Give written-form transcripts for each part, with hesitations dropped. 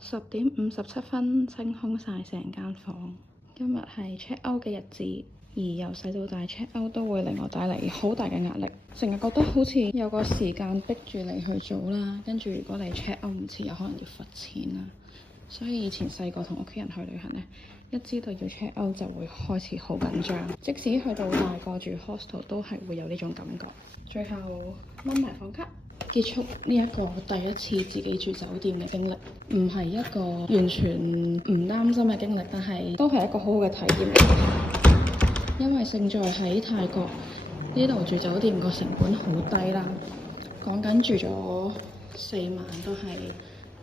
10點57分清空晒成間房。今日係 check out 嘅日子，而由細到大 check out 都會令我帶嚟好大嘅壓力，成日覺得好似有個時間逼住你去做啦，跟住如果你 check out 唔切，有可能要罰錢啦。所以以前細個同屋企人去旅行呢，一知道要 check out 就會開始好緊張，即使去到大個住 hostel 都係會有呢種感覺。最後掹埋房卡，結束呢一個第一次自己住酒店嘅經歷，唔係一個完全唔擔心嘅經歷，但係都係一個好好嘅體驗嚟。因為勝在喺泰國呢度住酒店個成本好低啦，講緊住咗4晚都係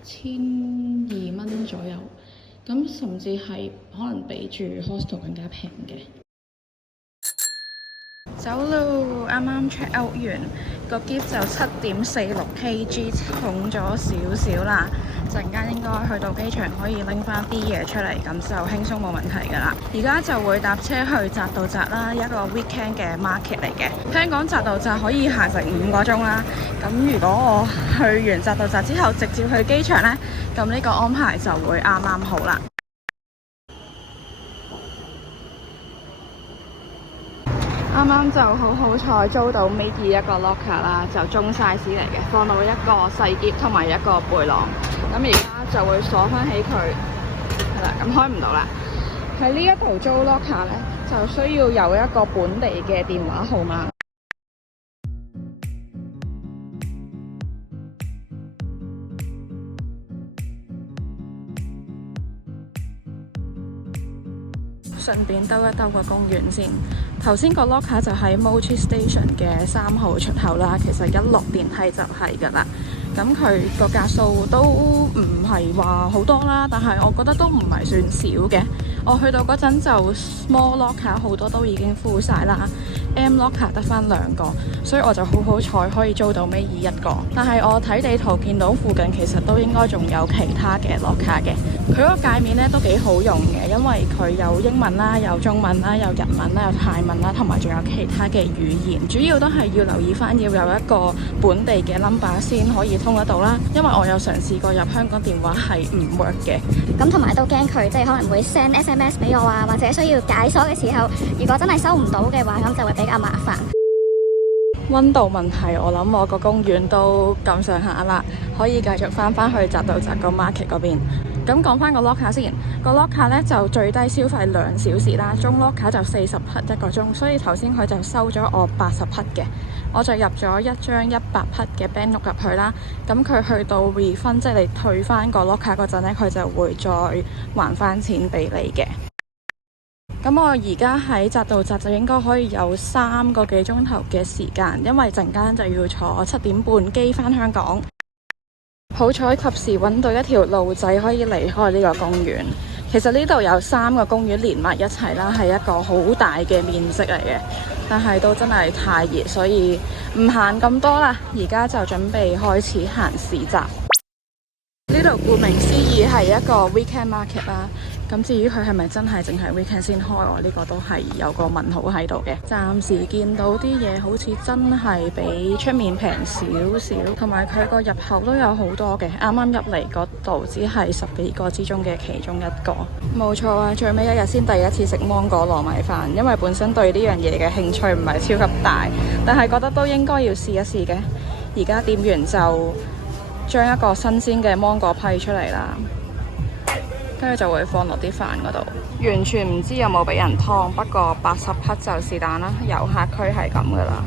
1200蚊左右，咁甚至係可能比住 hostel 更加平嘅。走路啱啱 check out 完，個篋就7.46 kg， 重咗少少啦。陣間應該去到機場可以拎翻啲嘢出嚟，咁就輕鬆冇問題㗎啦。而家就會搭車去扎道扎啦，一個 weekend 嘅 market 嚟嘅。聽講扎道扎可以行成5個鐘啦。咁如果我去完扎道扎之後直接去機場呢，咁呢個安排就會啱啱好啦。啱啱就好彩租到尾二一個 locker 啦，就中 size 嚟嘅，放到一個細篋同埋一個背囊。咁而家就會鎖翻起佢，係啦，咁開唔到啦。喺呢一度租 locker 咧，就需要有一個本地嘅電話號碼。順便兜一兜個公園先。頭先個 locker 就喺 Mochi Station 嘅3號出口啦，其實一落電梯就係㗎啦。咁佢個格數都唔係話好多啦，但係我覺得都唔係算少嘅。我去到嗰陣就 small locker 好多都已經 full 晒啦，M locker 得翻2個，所以我就好彩可以租到尾二一個。但係我睇地圖見到附近其實都應該仲有其他嘅 locker 嘅。佢嗰個界面咧都幾好用嘅，因為佢有英文啦、有中文啦、有日文啦、有泰文啦，同埋仲有其他嘅語言。主要都係要留意翻要有一個本地嘅 number 先可以通得到啦。因為我有嘗試過入香港電話係唔 work 嘅。咁同埋都驚佢即係可能會 send SMS 俾我啊，或者需要解鎖嘅時候，如果真係收唔到嘅話，咁就會比較麻煩。溫度問題，我諗我個公園都咁上下啦，可以繼續翻去扎道扎個 market 嗰邊。咁講翻個 locker 先，個 locker 咧就最低消費2小時啦，中 locker 就40匹一個鐘，所以頭先佢就收咗我80匹嘅，我就入咗一張100匹嘅 band note 入去啦。咁佢去到 refund， 即係你退翻個 locker 嗰陣咧，佢就會再還翻錢俾你嘅。咁我而家喺扎道扎就應該可以有3個幾鐘頭嘅時間，因為陣間就要坐7點半機返香港。好彩及時揾到一條路仔可以離開呢個公園。其實呢度有3個公園連埋一齊啦，係一個好大嘅面積嚟嘅，但係都真係太熱，所以唔行咁多啦。而家就準備開始行市集。呢度顧名思義係一個 weekend market 啦。咁至於佢係咪真係淨係 weekend 先開，我呢個都係有個問號喺度嘅。暫時見到啲嘢好似真係比出面平少少，同埋佢個入口都有好多嘅。啱啱入嚟嗰度只係10幾個之中嘅其中一個。冇錯啊，最尾一日先第一次食芒果糯米飯，因為本身對呢樣嘢嘅興趣唔係超級大，但係覺得都應該要試一試嘅。而家店員就將一個新鮮嘅芒果批出嚟啦，跟住就會放落啲飯嗰度，完全唔知有冇俾人劏，不過80匹就是但啦，遊客區係咁噶啦。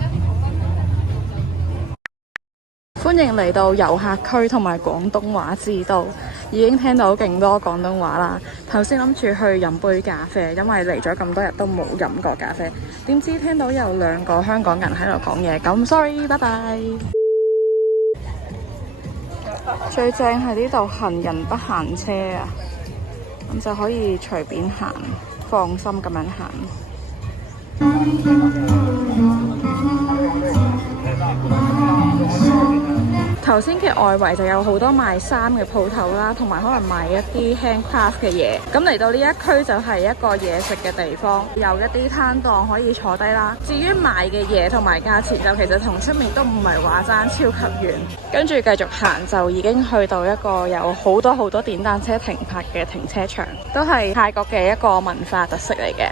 歡迎嚟到遊客區同埋廣東話之都，已經聽到勁多廣東話啦。頭先諗住去飲杯咖啡，因為嚟咗咁多日都冇飲過咖啡，點知聽到有2個香港人喺度講嘢，咁 sorry， 拜拜。最正係呢度行人不行車啊，咁就可以隨便行，放心咁樣行。頭先嘅外圍就有好多賣衫嘅鋪頭啦，同埋可能賣一啲 handcraft 嘅嘢。咁嚟到呢一區就係一個嘢食嘅地方，有一啲攤檔可以坐低啦。至於賣嘅嘢同埋價錢就其實同出面都唔係話爭超級遠。跟住繼續行就已經去到一個有好多電單車停泊嘅停車場，都係泰國嘅一個文化特色嚟嘅。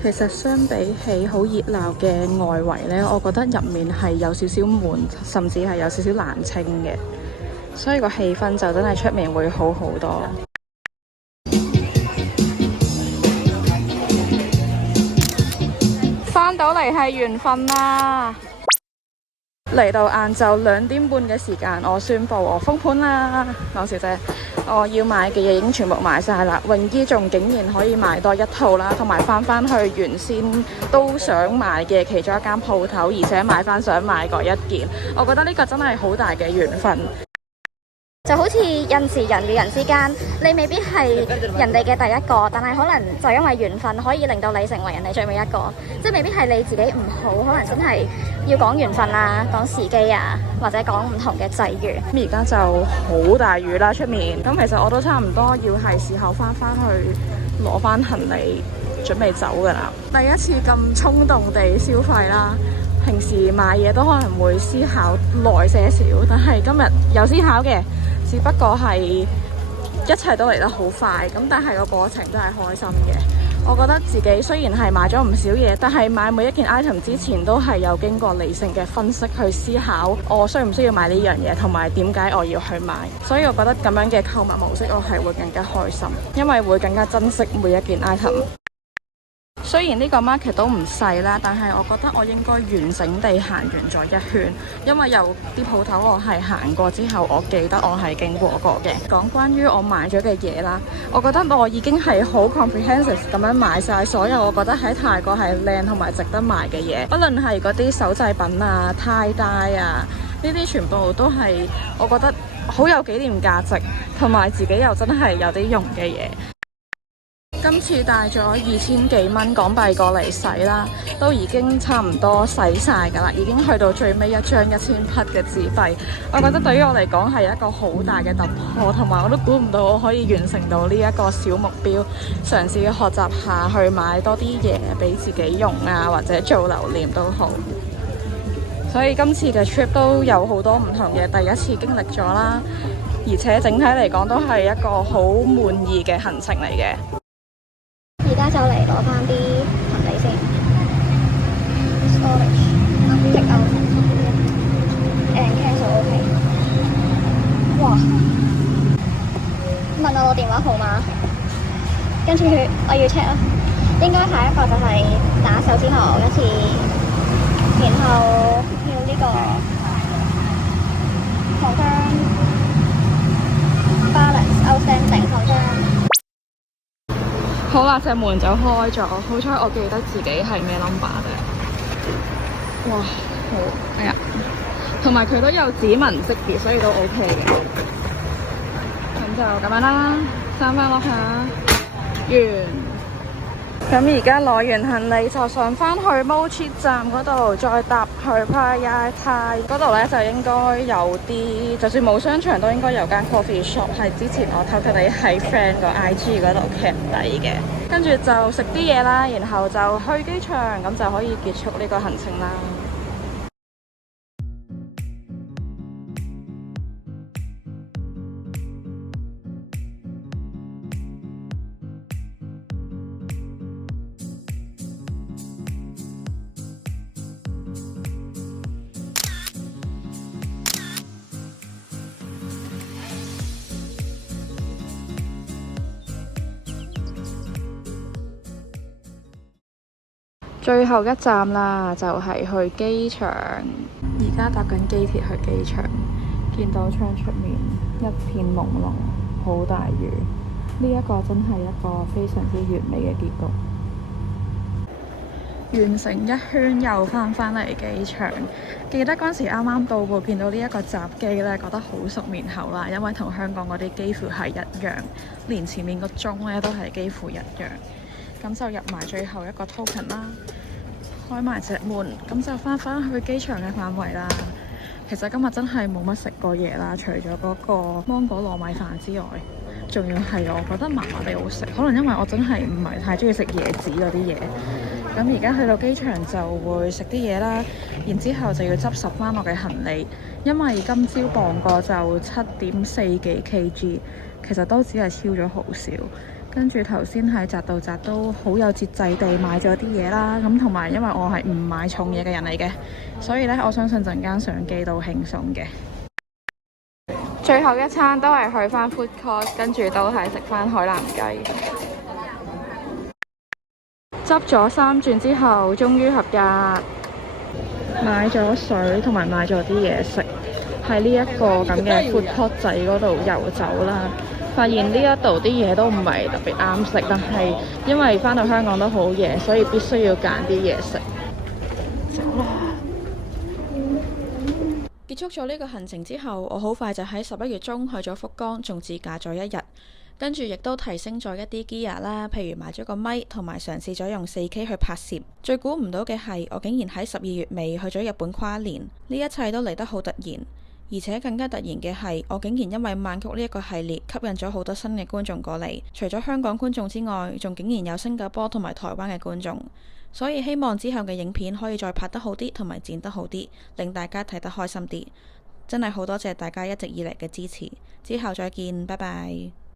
其實相比起好熱鬧嘅外圍呢，我覺得入面係有少少悶，甚至係有少少冷清嘅，所以個氣氛就真係出面會好好多。返到嚟係緣分啦！嚟到晏晝2點半嘅時間，我宣布我封盤啦！講笑啫，我要買嘅嘢已經全部買晒啦。泳衣仲竟然可以買多一套啦，同埋翻去原先都想買嘅其中一間鋪頭，而且買翻想買嗰一件，我覺得呢個真係好大嘅緣分。就好似有時人與人之間，你未必係人哋嘅第一個，但係可能就因為緣分可以令到你成為人哋最尾一個，即係未必係你自己唔好，可能真係要講緣分啊，講時機啊，或者講唔同嘅際遇。咁而家就好大雨啦出面，咁其實我都差唔多要係時候翻去攞翻行李準備走噶啦。第一次咁衝動地消費啦，平時買嘢都可能會思考耐些少，但係今日有思考嘅。只不過係一切都嚟得好快，咁但係個過程都係開心嘅。我覺得自己雖然係買咗唔少嘢，但係買每一件 item 之前都係有經過理性嘅分析去思考，我需唔需要買呢樣嘢，同埋點解我要去買。所以我覺得咁樣嘅購物模式我係會更加開心，因為會更加珍惜每一件 item。雖然呢個 market 都唔細啦，但係我覺得我應該完整地行完咗一圈，因為有啲鋪頭我係行過之後，我記得我係經過過嘅。講關於我買咗嘅嘢啦，我覺得我已經係好 comprehensive 咁樣買晒所有我覺得喺泰國係靚同埋值得買嘅嘢，不論係嗰啲手製品啊、tie dye 啊，呢啲全部都係我覺得好有紀念價值，同埋自己又真係有啲用嘅嘢。今次帶咗2000幾蚊港幣過嚟洗啦，都已經差唔多洗晒㗎啦，已經去到最尾一張1000匹嘅紙幣。我覺得對於我嚟講係一個好大嘅突破，同埋我都估唔到我可以完成到呢一個小目標，嘗試學習下去買多啲嘢俾自己用啊，或者做留念都好。所以今次嘅 trip 都有好多唔同嘅第一次經歷咗啦，而且整體嚟講都係一個好滿意嘅行程嚟嘅。而家就嚟攞翻啲行李先 ，storage， take out and cancel OK。哇！問我攞電話號碼，跟住我要 check 啦。應該下一個就係打手指號一次，然後要呢個confirm balance outstanding confirm。好啦，隻門就開咗，好彩我記得自己係咩 number 啫。哇，好，哎呀，同埋佢都有指紋識別，所以都 OK 嘅。咁就咁樣啦，翻落下，完。咁而家攞完行李就上翻去 Mochi 站嗰度，再搭去 Phaya Thai 嗰度咧，就應該有啲，就算冇商場都應該有間 coffee shop， 係之前我偷偷地喺 friend 個 IG 嗰度 cap 底嘅。跟住就食啲嘢啦，然後就去機場，咁就可以結束呢個行程啦。最後一站啦，就係去機場。而家搭緊機鐵去機場，見到窗出面一片朦朧，好大雨。呢一個真係一個非常之完美嘅結局。完成一圈又翻嚟機場，記得嗰陣時啱啱到埗見到呢一個閘機咧，覺得好熟面口啦，因為同香港嗰啲幾乎係一樣，連前面個鐘咧都係幾乎一樣。咁就入埋最後一個 token 啦，開埋隻門，咁就翻去機場嘅範圍啦。其實今日真係冇乜食過嘢啦，除咗嗰個芒果糯米飯之外，仲要係我覺得麻麻地好食，可能因為我真係唔係太中意食椰子嗰啲嘢。咁而家去到機場就會食啲嘢啦，然之後就要執拾翻我嘅行李，因為今朝磅過就7.4幾 kg，其實都只係超咗好少。跟住頭先喺扎道扎都好有節制地買咗啲嘢啦，咁同埋因為我係唔買重嘢嘅人嚟嘅，所以呢，我相信陣間上機都輕鬆嘅。最後一餐都係去翻 food court， 跟住都係食翻海南雞。執咗3轉之後，終於合格，買咗水同埋買咗啲嘢食，喺呢一個咁嘅 food court 仔嗰度遊走啦。發現呢一度啲嘢都唔係特別啱食，但係因為返到香港都好夜，所以必須要揀啲嘢食。走啦！結束咗呢個行程之後，我好快就喺11月中去咗福岡，仲自駕咗1日，跟住亦都提升咗一啲 gear 啦，譬如買咗個咪，同埋嘗試咗用4K 去拍攝。最估唔到嘅係，我竟然喺12月尾去咗日本跨年，呢一切都嚟得好突然。而且更加突然嘅係，我竟然因為曼谷呢一個系列吸引咗好多新嘅觀眾過嚟，除咗香港觀眾之外，仲竟然有新加坡同埋台灣嘅觀眾。所以希望之後嘅影片可以再拍得好啲，同埋剪得好啲，令大家睇得開心啲。真係好多謝大家一直以嚟嘅支持，之後再見，拜拜。